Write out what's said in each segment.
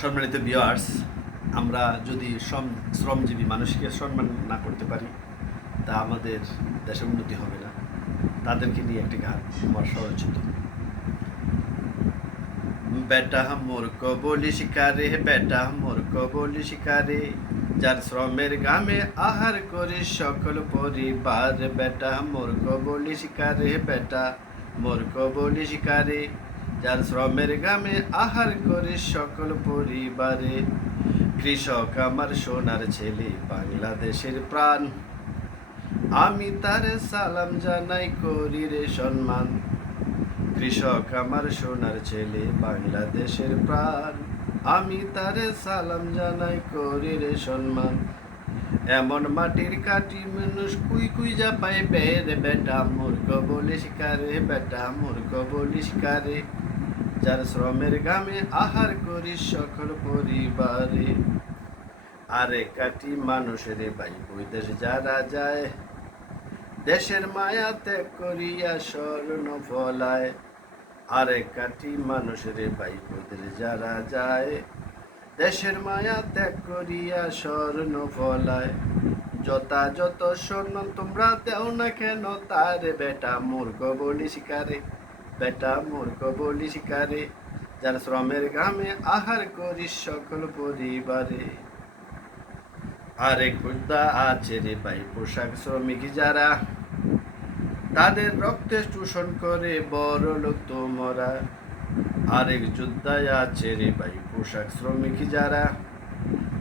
সম্মানিত ভিউয়ার্স, আমরা যদি শ্রমজীবী মানুষকে সম্মান না করতে পারি তা আমাদের দেশে উন্নতি হবে না। তাদেরকে নিয়ে একটি গান আমার স্বরচিত। বেটা মূর্খ বলি শিকারে, বেটা মূর্খ বলি শিকারে, যার শ্রমের গামে আহার করে সকল পরিবার। বেটা মূর্খ বলি শিকারে, বেটা মূর্খ বলি শিকারে, যার শ্রমের গামে আহার করে সকল পরিবারে। কৃষক আমার সোনার ছেলে, বাংলাদেশের প্রাণ, আমি তারে সালাম জানাই, করি রে সম্মান। কৃষক আমার সোনার ছেলে, বাংলাদেশের প্রাণ, আমি তারে সালাম জানাই, করি রে সম্মান। এমন মাটির কাটি মানুষ কুই কুই যা পাই বের। বেটা মূর্খ বলি শিকারে, বেটা মূর্খ বলি শিকারে, যার শ্রমের গামে আহার করি সকল পরিবারে। আরে কাটি মানুষের ভাই বৈদেশ যারা যায়, দেশের মায়া ত্যাগ করিয়া স্বর্ণ ফলায়। আরে কাটি মানুষের ভাই বৈদেশ যারা যায়, দেশের মায়া ত্যাগ করিয়া স্বর্ণ ফলায়। যত স্বর্ণ তোমরা দেও না কেন তারে, বেটা মূর্খ বলি শিকারে, বেটা মূর্খ বলি শিকারে, যার শ্রমের ঘামে আহার করি সকল পরিবারে। আরেক যোদ্ধা আছে রে ভাই পোশাক শ্রমিক যারা, তাদের রক্তে শোষণ করে বড় লোক তোমরা। আরেক যোদ্ধা আছে রে ভাই পোশাক শ্রমিক যারা,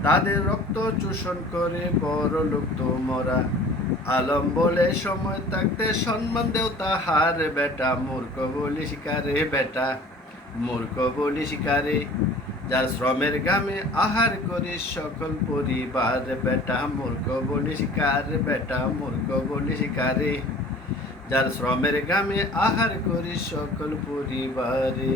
তাদের রক্ত শোষণ করে বড় লোক তোমরা। আলম বলে সময় থাকতে সম্মান দেও তাহার, বেটা মূর্খ বলি শিকারে, বেটা মূর্খ বলি শিকারে, যার শ্রমের গামে আহার করি সকল পরিবার। বেটা মূর্খ বলি শিকার, বেটা মূর্খ বলি শিকারে, যার শ্রমের গামে আহার করি সকল পরিবারে।